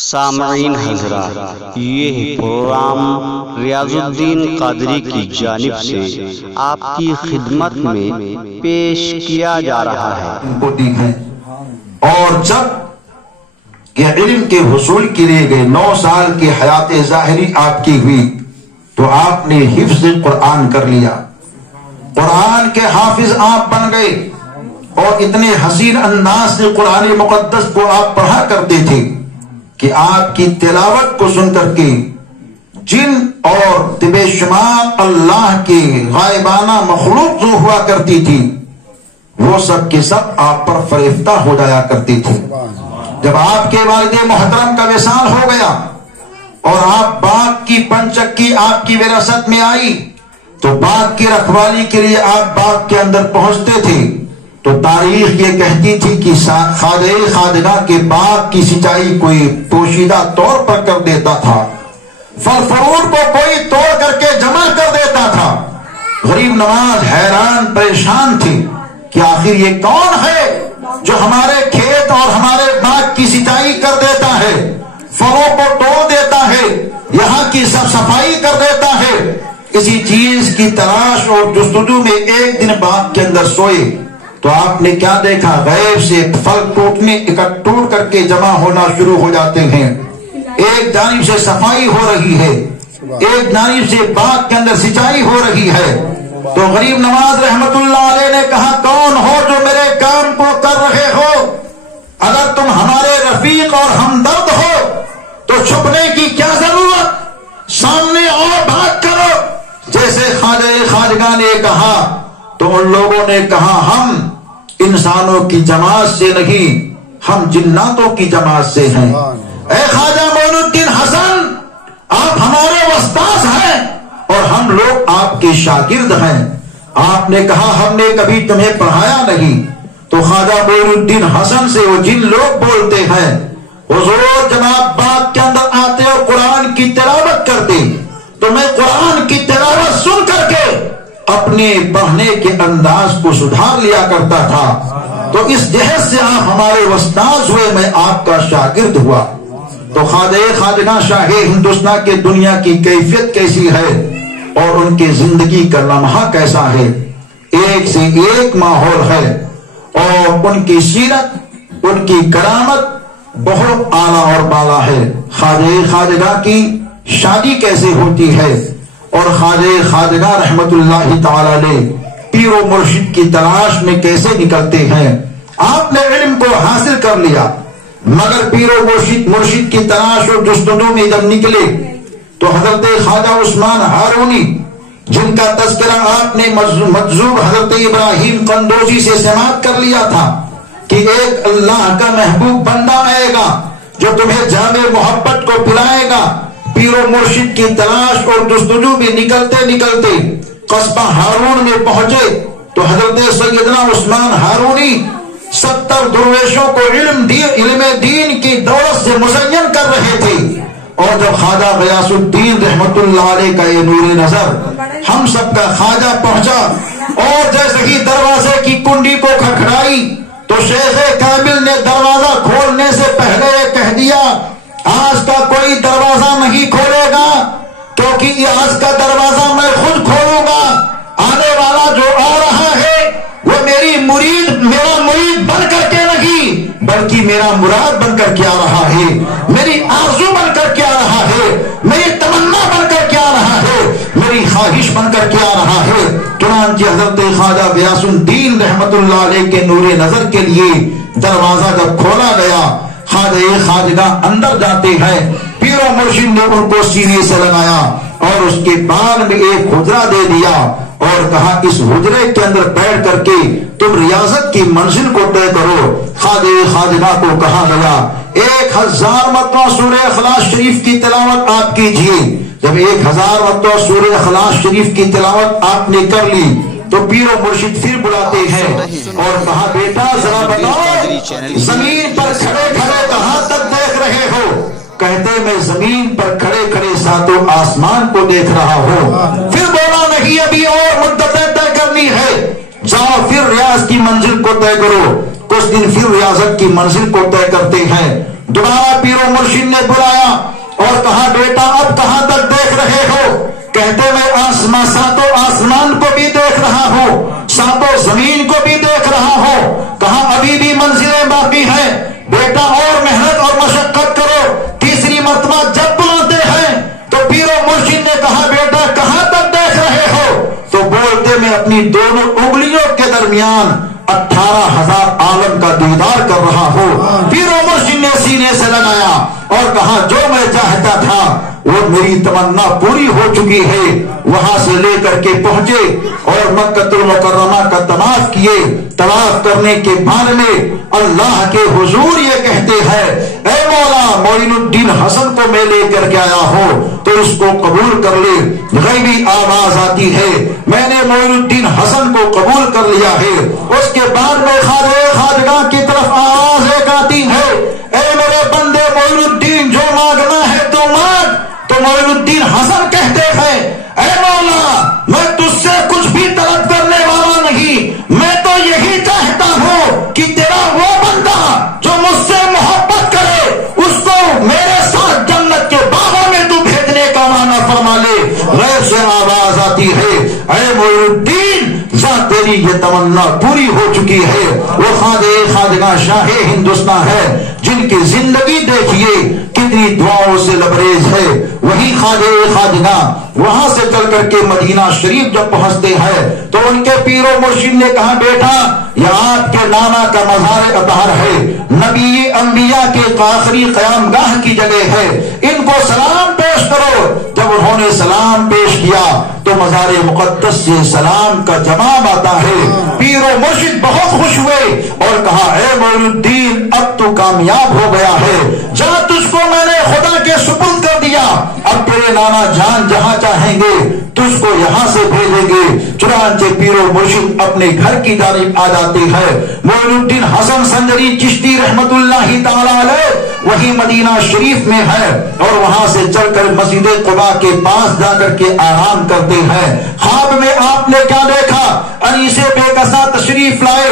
سامعین حضرات، یہ پروگرام ریاض الدین قادری کی جانب سے آپ کی خدمت میں پیش کیا جا رہا ہے۔ اور جب کہ علم کے حصول کے لیے گئے 9 سال کی حیات ظاہری آپ کی ہوئی تو آپ نے حفظ قرآن کر لیا، قرآن کے حافظ آپ بن گئے اور اتنے حسین انداز سے قرآن مقدس کو آپ پڑھا کرتے تھے کہ آپ کی تلاوت کو سن کر کے جن اور بے شمار اللہ کی غائبانہ مخلوق جو ہوا کرتی تھی وہ سب کے سب آپ پر فریفتہ ہو جایا کرتی تھی۔ جب آپ کے والد محترم کا وصال ہو گیا اور آپ باغ کی پنچکی آپ کی وراثت میں آئی تو باغ کی رکھوالی کے لیے آپ باغ کے اندر پہنچتے تھے تو تاریخ یہ کہتی تھی کہ خواجہ خواجگاہ کے باغ کی سچائی کوئی پوشیدہ طور پر کر دیتا تھا، پھل فروٹ کو کوئی توڑ کر کے جمع کر دیتا تھا۔ غریب نواز حیران پریشان تھے کہ آخر یہ کون ہے جو ہمارے کھیت اور ہمارے باغ کی سچائی کر دیتا ہے، پھلوں کو توڑ دیتا ہے، یہاں کی صاف صفائی کر دیتا ہے۔ اسی چیز کی تلاش اور جستجو میں ایک دن باغ کے اندر سوئے تو آپ نے کیا دیکھا؟ غیب سے پھل ٹوٹ کر کے جمع ہونا شروع ہو جاتے ہیں، ایک جانب سے صفائی ہو رہی ہے، ایک جانب سے باغ کے اندر سچائی ہو رہی ہے۔ تو غریب نواز رحمت اللہ علیہ نے کہا، کون ہو جو میرے کام کو کر رہے ہو؟ اگر تم ہمارے رفیق اور ہمدرد ہو تو چھپنے کی کیا ضرورت، سامنے اور بات کرو۔ جیسے خواجہ خواجگاہ نے کہا تو ان لوگوں نے کہا، ہم انسانوں کی جماعت سے نہیں، ہم جناتوں کی جماعت سے ہیں۔ اے خواجہ معین الدین حسن، آپ ہمارے استاد ہیں اور ہم لوگ آپ کے شاگرد ہیں۔ آپ نے کہا، ہم نے کبھی تمہیں پڑھایا نہیں۔ تو خواجہ معین الدین حسن سے وہ جن لوگ بولتے ہیں، حضور جناب باغ کے اندر آتے اور قرآن کی تلاوت کرتے تو میں قرآن کی تلاوت سن کر کے اپنے پڑھنے کے انداز کو سدھار لیا کرتا تھا، تو اس جہت سے آپ ہمارے استاد ہوئے، میں آپ کا شاگرد ہوا۔ تو خواجہ خواجگاہ شاہ ہندوستان کے دنیا کی کیفیت کیسی ہے اور ان کی زندگی کا لمحہ کیسا ہے، ایک سے ایک ماحول ہے، اور ان کی سیرت، ان کی کرامت بہت اعلیٰ اور بالا ہے۔ خواجہ خواجگاہ کی شادی کیسے ہوتی ہے اور خواجہ خواجگاہ رحمت اللہ تعالی علیہ پیر و مرشد کی تلاش میں کیسے نکلتے ہیں۔ آپ نے علم کو حاصل کر لیا مگر پیر و مرشد کی تلاش اور جستجو میں جب نکلے تو حضرت خواجہ عثمان ہارونی، جن کا تذکرہ آپ نے مجذوب حضرت ابراہیم قندوزی سے سماعت کر لیا تھا کہ ایک اللہ کا محبوب بندہ آئے گا جو تمہیں جام محبت کو پلائے گا۔ پیر و مرشد کی تلاش اور جستجو میں نکلتے نکلتے قصبہ ہارون میں پہنچے تو حضرت سیدنا عثمان ہارونی 70 درویشوں کو علم دین کی دولت سے مزین کر رہے تھے، اور جب خواجہ غیاث الدین رحمت اللہ علیہ کا یہ نور نظر ہم سب کا خواجہ پہنچا اور جیسے ہی دروازے کی کنڈی کو کھٹکھٹائی تو شیخ کامل نے دروازہ کھولنے سے پہلے یہ کہہ دیا، آج کا کوئی دروازہ نہیں کھولے گا کیونکہ آج کا دروازہ میں خود کھولوں گا۔ آنے والا جو آ رہا ہے وہ میرا مرید بن کر کے نہیں بلکہ میرا مراد بن کر کے آ رہا ہے، میری آرزو بن کر کے آ رہا ہے، میری تمنا بن کر کے آ رہا ہے، میری خواہش بن کر کے آ رہا ہے۔ چنانچہ حضرت خواجہ غیاث الدین رحمت اللہ علیہ کے نور نظر کے لیے دروازہ جب کھولا گیا، خواجہ خواجگاہ اندر جاتے ہیں، پیر و مرشد نے ان کو سینے سے لگایا اور اس کے بعد میں ایک حجرہ دے دیا اور کہا، اس حجرے کے اندر بیٹھ کر کے تم ریاضت کی منزل کو طے کرو۔ خواجہ خواجگاہ کو کہا گیا 1000 مرتبہ سورہ اخلاص شریف کی تلاوت آپ کیجئے۔ جب 1000 مرتبہ سورہ اخلاص شریف کی تلاوت آپ نے کر لی تو پیر و مرشد پھر بلاتے ہیں اور کہا، بیٹا ذرا بتاؤ زمین پر کھڑے کھڑے کہاں تک دیکھ رہے ہو؟ کہتے میں زمین پر کھڑے کھڑے ساتوں آسمان کو دیکھ رہا ہوں۔ پھر بولا، نہیں ابھی اور مدتیں طے کرنی ہے، جاؤ پھر ریاض کی منزل کو طے کرو۔ کچھ دن پھر ریاضت کی منزل کو طے کرتے ہیں، دوبارہ پیر و مرشد نے بلایا اور کہا بیٹا اب کہاں تک دیکھ رہے ہو؟ کہتے میں ساتوں آسمان کو بھی دیکھ رہا ہوں، ساتوں زمین کو بھی دیکھ رہا ہوں، کہا ابھی بھی منزلیں باقی ہیں بیٹا، اور محنت اور مشقت کرو۔ تیسری مرتبہ جب بلاتے ہیں تو پیر و مرشد نے کہا بیٹا کہاں تک دیکھ رہے ہو؟ تو بولتے میں اپنی دونوں انگلیوں کے درمیان 18,000 عالم کا دیدار کر رہا ہوں۔ پیر و مرشد نے سینے سے لگایا اور کہا جو میں چاہتا تھا وہ میری تمنا پوری ہو چکی ہے۔ وہاں سے لے کر کے پہنچے اور مکہ المکرمہ کا طواف کیے۔ طواف کرنے کے بعد میں اللہ کے حضور یہ کہتے ہیں اے مولا معین الدین حسن کو میں لے کر کے آیا ہوں تو اس کو قبول کر لے۔ غیبی آواز آتی ہے میں نے معین الدین حسن کو قبول کر لیا ہے۔ اس کے بعد میں خواجگاہ کی طرف آواز ایک آتی ہے اے میرے بندے معین الدین جو مانگنا ہے تو مانگ۔ تو معین الدین حسن کہتے ہیں اے مولا میں تجھ سے کچھ بھی طلب کرنے والا نہیں، میں تو یہی چاہتا ہوں کہ تیرا وہ بندہ جو مجھ سے محبت کرے اس کو میرے ساتھ جنت کے باغوں میں تو بھیجنے کا وعدہ فرما لے۔ غیب سے آواز آتی ہے اے معین الدین تیری یہ تمنا پوری ہو چکی ہے۔ وہ خواجگاہ شاہ ہندوستان ہے جن کی زندگی دیکھیے کتنی دعاؤں سے لبریز ہے۔ وہی خواجگاہ وہاں سے چل کر کے مدینہ شریف جب پہنچتے ہیں تو ان کے پیر و مرشد نے کہا بیٹا یہ آپ کے نانا کا مزار اطہر ہے، نبی انبیاء کے آخری قیام گاہ کی جگہ ہے، ان کو سلام پیش کرو۔ جب انہوں نے سلام پیش کیا تو مزار مقدس سے سلام کا جواب آتا ہے۔ پیر و مرشد بہت خوش ہوئے اور کہا اے معین الدین اب تو کامیاب ہو گیا ہے، جا تجھ کو میں نے خدا کے سپرد کر دیا، اب تیرے نانا جان جہاں چاہیں گے تجھ کو یہاں سے بھیجیں گے۔ چنانچہ پیر و مرشد اپنے گھر کی جانب آ جاتے ہیں۔ معین الدین حسن سنجری چشتی رحمت اللہ تعالی علیہ وہی مدینہ شریف میں ہے اور وہاں سے چل کر مسجد قباء کے پاس جا کر کے آرام کرتے ہیں۔ خواب میں آپ نے کیا دیکھا؟ انیسے بے کسا تشریف لائے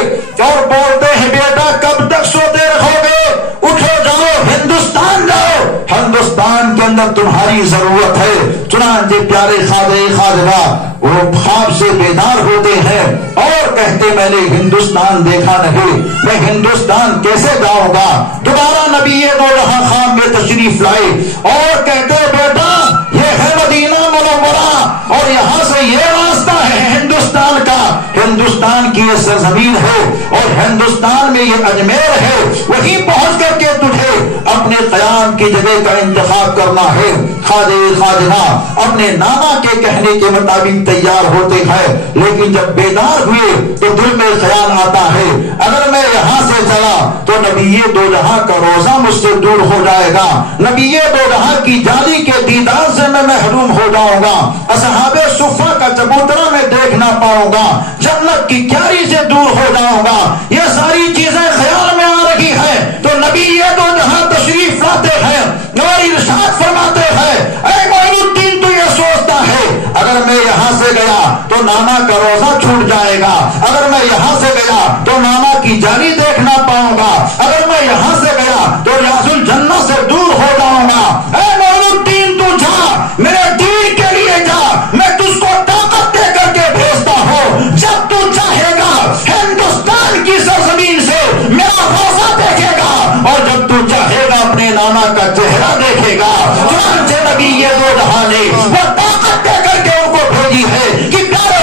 اور بولتے ہیں بیٹا کب تک سوتے رہو گے؟ اٹھو جاؤ ہندوستان جاؤ، ہندوستان کے اندر تمہاری ضرورت ہے۔ چنانچہ پیارے خواجہ وہ خواب سے بیدار ہوتے ہیں اور کہتے میں نے ہندوستان دیکھا نہیں، میں ہندوستان کیسے جاؤں گا؟ دوبارہ نبی دو جہاں خواب میں تشریف لائے اور کہتے بیٹا یہ ہے مدینہ منورہ اور یہاں سے یہ راستہ ہے ہندوستان کا، ہندوستان کی یہ سرزمین ہے اور ہندوستان میں یہ اجمیر ہے، وہیں پہنچ کر کے تجھے اپنے قیام کی جگہ کا انتخاب کرنا ہے۔ خواجہ اپنے نانا کے کہنے کے مطابق تیار ہوتے ہیں، لیکن جب بیدار ہوئے تو دل میں خیال آتا ہے اگر میں یہاں سے چلا تو نبی دو جہاں کا روزہ مجھ سے دور ہو جائے گا، نبی دو جہاں کی جالی کے دیدار سے میں محروم ہو جاؤں گا، اصحاب صفہ کا چبوترا میں دیکھ نہ پاؤں گا، جنت کی کیاری سے دور ہو جاؤں گا۔ یہ ساری چیزیں خیال میں آ رہی ہیں تو نبی دو جہاں تشریف لاتے ہیں اور ارشاد فرماتے ہیں اے معین الدین تو یہ سوچتا ہے اگر میں یہاں سے گیا تو نانا کا روزہ چھوٹ جائے گا، اگر میں یہاں سے گیا تو نانا کی جاری دیکھ نہ پاؤں گا، اگر میں یہاں سے گیا تو ریاض الجنہ سے دور ہو جاؤں گا۔ اے معین الدین تو جا، میرے دین کے لیے جا، میں تجھ کو طاقت دے کر کے بھیجتا ہوں، جب تو چاہے گا ہندوستان کی سرزمین سے میرا روزہ دیکھے گا اور جب تو چاہے گا اپنے نانا کا چہرہ دیکھے گا۔ چنانچہ نبی دو جہاں نے وہ طاقت دے کر کے ان کو بھیجی ہے کہ پیارے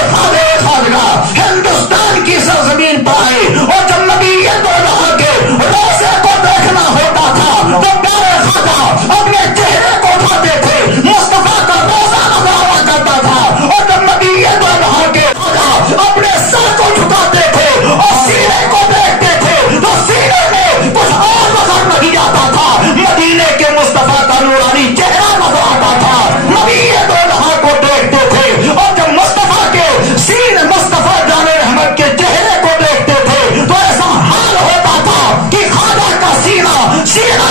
خواجہ ہندوستان کی سرزمین پر آئے اور جب نبی دو جہاں کے روزے کو دیکھنا ہوتا تھا تو پیارے خواجہ اپنے چہرے کو اٹھاتے تھے، مصطفیٰ کا روزہ نظارہ کرتا تھا اور جب نبی دو جہاں کے خواجہ اپنے سر کو جھکاتے تھے اور سینے کو دیکھتے تھے تو سینے میں کچھ اور نظر نہیں آتا تھا، مدینے کے مصطفیٰ کا نورانی چہرہ نظر آتا تھا۔ نبی دو جہاں کو دیکھتے تھے اور جب مصطفیٰ کے سینے مصطفیٰ جان رحمت کے چہرے کو دیکھتے تھے تو ایسا حال ہوتا تھا کہ خواجہ کا سینہ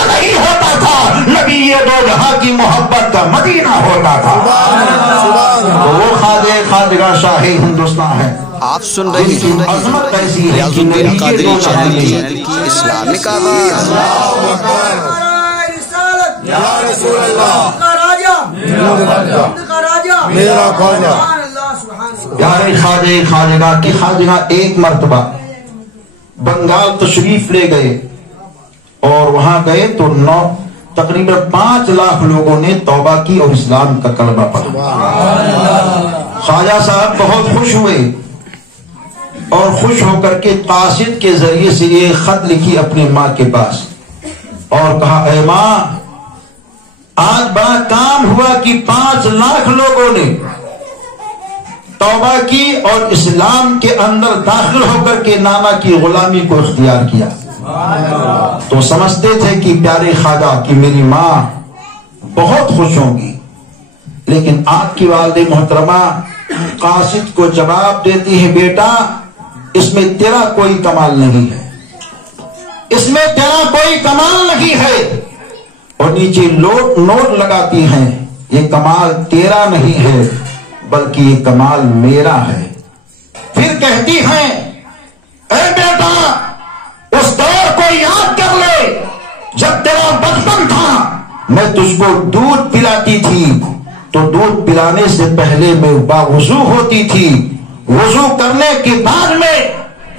نہیں ہوتا تھا، نبی دو جہاں کی محبت کا مدینہ ہوتا تھا۔ وہ خواجہ شاہ ہندوستان ہے۔ آپ سن رہے ہیں ریاض الدین قادری چینل کی اسلامک آواز۔ میرا خواجہ پیارے خواجہ خواجگاہ کی خواجگاہ ایک مرتبہ بنگال تشریف لے گئے اور وہاں گئے تو تقریباً 5 لاکھ لوگوں نے توبہ کی اور اسلام کا کلمہ پڑھا۔ خواجہ صاحب بہت خوش ہوئے اور خوش ہو کر کے قاصد کے ذریعے سے یہ خط لکھی اپنی ماں کے پاس اور کہا اے ماں، آج بڑا کام ہوا کہ 5 لاکھ لوگوں نے توبہ کی اور اسلام کے اندر داخل ہو کر کے نانا کی غلامی کو اختیار کیا۔ تو سمجھتے تھے کہ پیارے خواجہ کی میری ماں بہت خوش ہوں گی، لیکن آپ کی والدہ محترمہ قاصد کو جواب دیتی ہے بیٹا اس میں تیرا کوئی کمال نہیں ہے، اس میں تیرا کوئی کمال نہیں ہے، اور نیچے نوٹ لگاتی ہیں یہ کمال تیرا نہیں ہے بلکہ یہ کمال میرا ہے۔ پھر کہتی ہیں اے بیٹا اس دور کو یاد کر لے جب تیرا بچپن تھا، میں تجھ کو دودھ پلاتی تھی تو دودھ پلانے سے پہلے میں باوضو ہوتی تھی، وضو کرنے کے بعد میں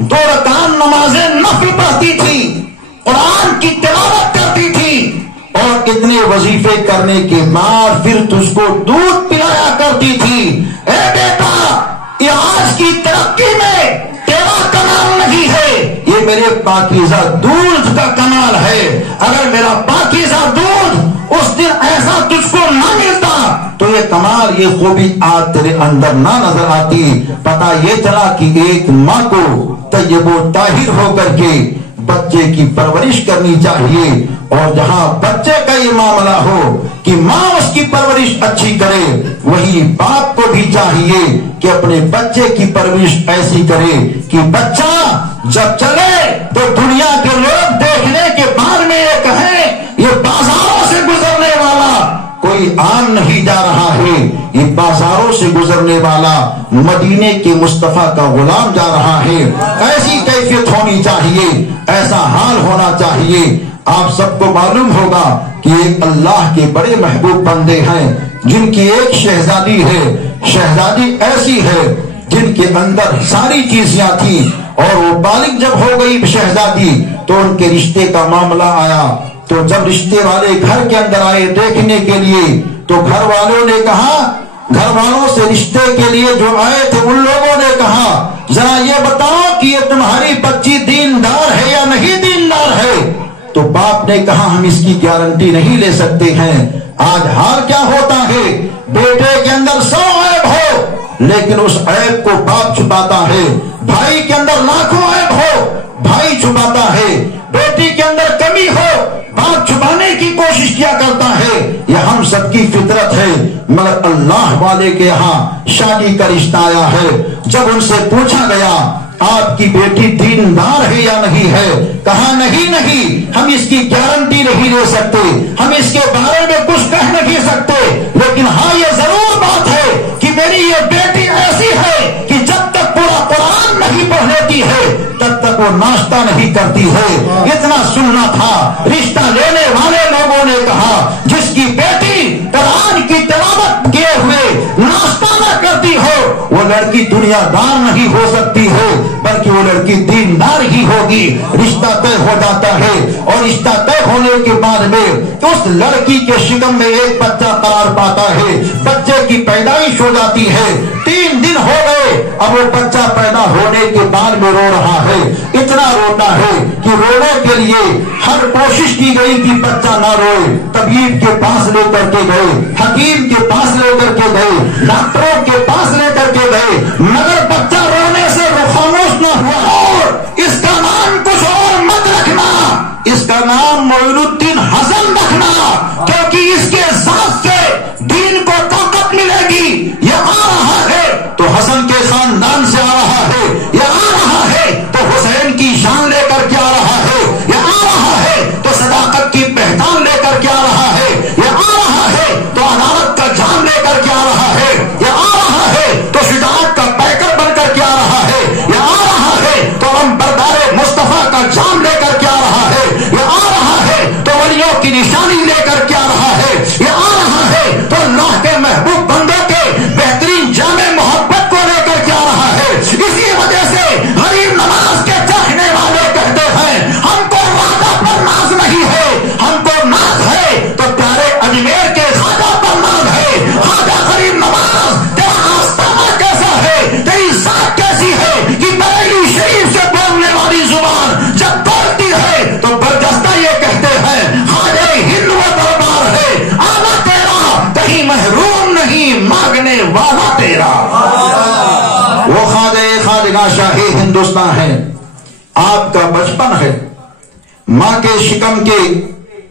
2 رکعت نماز نفل پڑھتی تھی، قرآن کی تلاوت کرتی تھی اور اتنے وظیفے کرنے کے بعد پھر تجھ کو دودھ پلایا کرتی تھی۔ اے بیٹا یہ آج کی ترقی میں تیرا کمال نہیں ہے، یہ میرے پاکیزہ دودھ کا کمال ہے۔ اگر میرا پاکیزہ دودھ اس دن ایسا تجھ کو نہ ملتا تو یہ کمال یہ خوبی آج تیرے اندر نہ نظر آتی۔ پتہ یہ چلا کہ ایک ماں کو طیب و طاہر ہو کر کے بچے کی پرورش کرنی چاہیے، اور جہاں بچے کا یہ معاملہ ہو کہ ماں اس کی پرورش اچھی کرے، وہی باپ کو بھی چاہیے کہ اپنے بچے کی پرورش ایسی کرے کہ بچہ جب چلے تو دنیا کے لوگ دیکھنے کے بعد میں یہ کہیں یہ بازاروں سے گزرنے والا کوئی عام نہیں جا رہا ہے، یہ بازاروں سے گزرنے والا مدینے کے مصطفیٰ کا غلام جا رہا ہے۔ ایسی کیفیت ہونی چاہیے، ایسا حال ہونا چاہیے۔ آپ سب کو معلوم ہوگا کہ ایک اللہ کے بڑے محبوب بندے ہیں جن کی ایک شہزادی ہے، شہزادی ایسی ہے جن کے اندر ساری چیزیں تھیں، اور وہ بالغ جب ہو گئی شہزادی تو ان کے رشتے کا معاملہ آیا، تو جب رشتے والے گھر کے اندر آئے دیکھنے کے لیے تو گھر والوں نے کہا، گھر والوں سے رشتے کے لیے جو آئے تھے ان لوگوں نے کہا ذرا یہ بتاؤ کہ یہ تمہاری بچی دیندار ہے یا نہیں دیندار ہے؟ تو باپ نے کہا ہم اس کی گارنٹی نہیں لے سکتے ہیں۔ آج حال کیا ہوتا ہے بیٹے کے اندر 100 عیب ہو لیکن اس عیب کو باپ چھپاتا ہے، بھائی کے اندر لاکھوں عیب ہو بھائی چھپاتا ہے، بیٹی کے اندر کمی ہو باپ چھپانے کی کوشش کیا کرتا ہے۔ یہ ہم سب کی فطرت ہے، مگر اللہ والے کے یہاں شادی کا رشتہ آیا ہے۔ جب ان سے پوچھا گیا آپ کی بیٹی دیندار ہے یا نہیں ہے، کہا نہیں ہم اس کی گارنٹی نہیں لے سکتے، ہم اس کے بارے میں کچھ کہہ نہیں سکتے، لیکن ہاں یہ ضرور بات ہے کہ میری یہ بیٹی ایسی ہے کہ جب تک پورا قرآن نہیں پڑھ لیتی ہے تب تک وہ ناشتہ نہیں کرتی ہے۔ اتنا سننا تھا۔ رشتہ لینے والے لوگوں نے کہا جس کی بیٹی قرآن کی تلاوت کیے ہوئے ناشتہ نہ کرتی ہو وہ لڑکی دنیا دار نہیں ہو سکتی ہے بلکہ وہ لڑکی دیندار ہی ہوگی۔ رشتہ طے ہو جاتا ہے اور رشتہ طے ہونے کے بعد میں اس لڑکی کے شکم میں ایک بچہ قرار پاتا ہے، بچے کی پیدائش ہو جاتی ہے۔ 3 دن ہو گئے، اب وہ بچہ پیدا ہونے کے بعد میں رو رہا ہے، اتنا روتا ہے کہ رونے کے لیے ہر کوشش کی گئی کہ بچہ نہ روئے۔ طبیب کے پاس لے کر کے گئے، حکیم کے پاس لے کر کے گئے، ڈاکٹروں کے پاس لے کر کے گئے، مگر بچہ رونے سے خاموش نہ ہوا۔ اور اس کا نام کچھ اور مت رکھنا، اس کا نام معین الدین حسن رکھنا، کیونکہ اس کے ذات سے دین کو طاقت ملے گی۔ یہ آ رہا ہے تو حسن کے خاندان سے آ رہا ہے، یہ آ رہا ہے تو حسین کی شان لے کر کے آ رہا ہے، یہ آ رہا ہے تو صداقت کی پہچان لے کر کے آ رہا ہے، یہ آ رہا ہے تو عدالت کا جام لے کر کے آ رہا ہے، یہ آ رہا ہے تو شجاعت کا پیکر آپ کا بچپن ہے، ماں کے شکم کے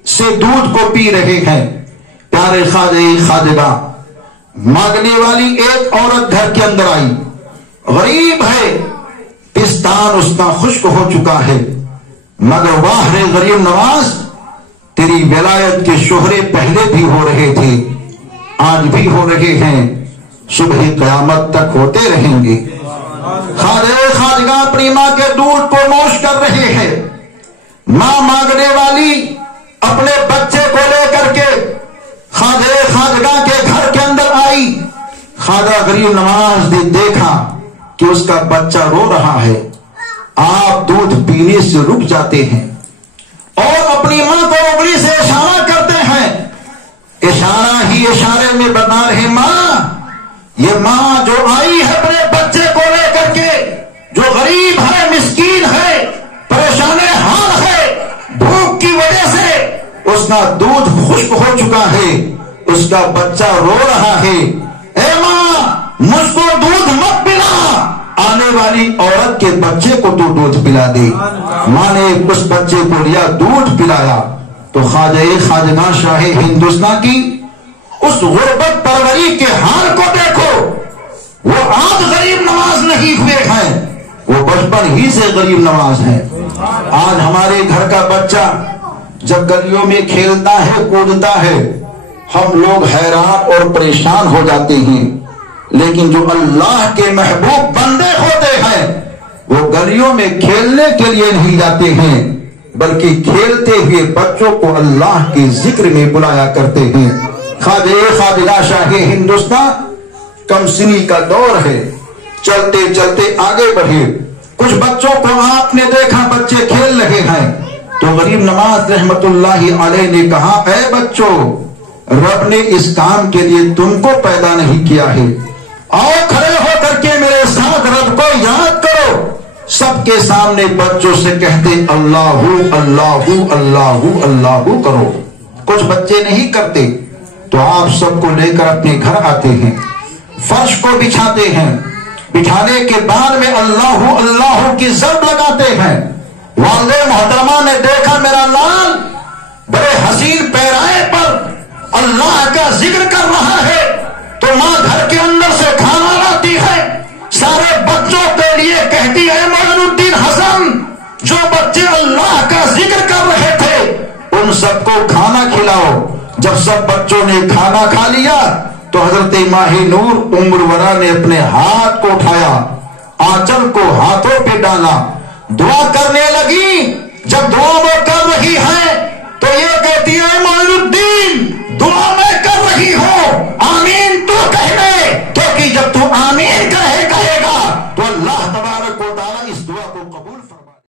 سے دودھ کو پی رہے ہیں۔ پیارے خواجہ خواجگاں، مانگنے والی ایک عورت گھر کے اندر آئی، غریب ہے، پستان اس کا خشک ہو چکا ہے، مگر واہ رے غریب نواز، تیری ولایت کے شہرے پہلے بھی ہو رہے تھے، آج بھی ہو رہے ہیں، صبح قیامت تک ہوتے رہیں گے۔ خواجہ خواجگاں اپنی ماں کے دودھ کو نوش کر رہے ہیں۔ ماں مانگنے والی اپنے بچے کو لے کر کے خواجہ خواجگاں کے گھر کے اندر آئی۔ خواجہ غریب نواز نے دیکھا کہ اس کا بچہ رو رہا ہے۔ آپ دودھ پینے سے رک جاتے ہیں اور اپنی ماں کو انگلی سے اشارہ کرتے ہیں، اشارہ ہی اشارے میں بتا رہے ماں، یہ ماں جو آئی ہے اپنے بچے کو لے کر کے، جو غریب ہے، مسکین ہے، پریشان حال ہے، بھوک کی وجہ سے اس کا دودھ خشک ہو چکا ہے، اس کا بچہ رو رہا ہے، اے ماں مجھ کو دودھ مت پلا، آنے والی عورت کے بچے کو تو دودھ پلا دے۔ ماں نے اس بچے کو لیا، دودھ پلایا، تو خواجہ خواجگاں شاہ ہندوستان کی اس غربت پروری کے حال کو دیکھو، وہ آج غریب نواز نہیں ہوئے ہیں، وہ بچپن ہی سے غریب نواز ہیں۔ آج ہمارے گھر کا بچہ جب گلیوں میں کھیلتا ہے، کودتا ہے، ہم لوگ حیران اور پریشان ہو جاتے ہیں، لیکن جو اللہ کے محبوب بندے ہوتے ہیں وہ گلیوں میں کھیلنے کے لیے نہیں جاتے ہیں، بلکہ کھیلتے ہوئے بچوں کو اللہ کے ذکر میں بلایا کرتے ہیں۔ خواجہ خواجہ شاہ ہندوستان کم سنی کا دور ہے، چلتے چلتے آگے بڑھے، کچھ بچوں کو آپ نے دیکھا بچے کھیل رہے ہیں، تو غریب نواز رحمت اللہ علیہ نے کہا، اے بچوں، رب نے اس کام کے لیے تم کو پیدا نہیں کیا ہے، آؤ کھڑے ہو کر کے میرے ساتھ رب کو یاد کرو۔ سب کے سامنے بچوں سے کہتے اللہ اللہ اللہ اللہ کرو۔ کچھ بچے نہیں کرتے، تو آپ سب کو لے کر اپنے گھر آتے ہیں، فرش کو بچھاتے ہیں، بچھانے کے بعد میں اللہ اللہ کی ضرب لگاتے ہیں۔ والدہ محترمہ نے دیکھا میرا لال بڑے حسین پیرائے پر اللہ کا ذکر کر رہا ہے، تو ماں گھر کے اندر سے کھانا لاتی ہے، سارے بچوں کے لیے کہتی ہے معین الدین حسن، جو بچے اللہ کا ذکر کر رہے تھے ان سب کو کھانا کھلاؤ۔ جب سب بچوں نے کھانا کھا لیا تو حضرت ماہی نور ام الورا نے اپنے ہاتھ کو اٹھایا، آنچل کو ہاتھوں پہ ڈالا، دعا کرنے لگی،